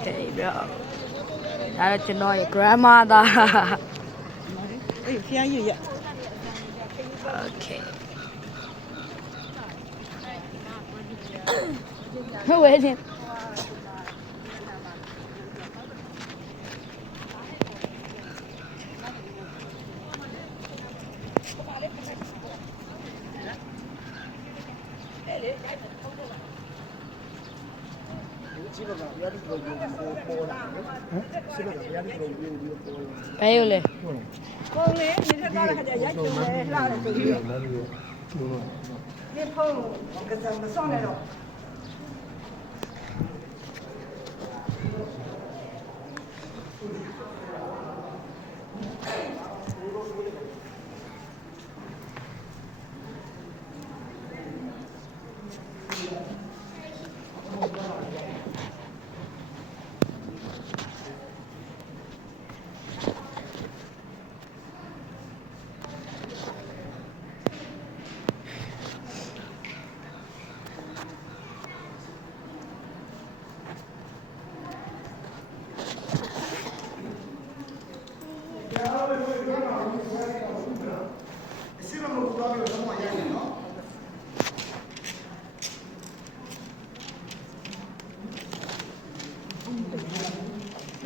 Okay, bro. ဒါတော့ကျွန်တော်ရဲ့ grandmother. အေးဖျားရရ Okay. ဟုတ်ဝဲချင်းဘယ်လိုလဲ ပုံလေဒီထက်သားခါကျရိုက်ကျုံလေလှတယ်ဆိုပြီးဒီဖုန်းကစားမစောင့်နဲ့တော့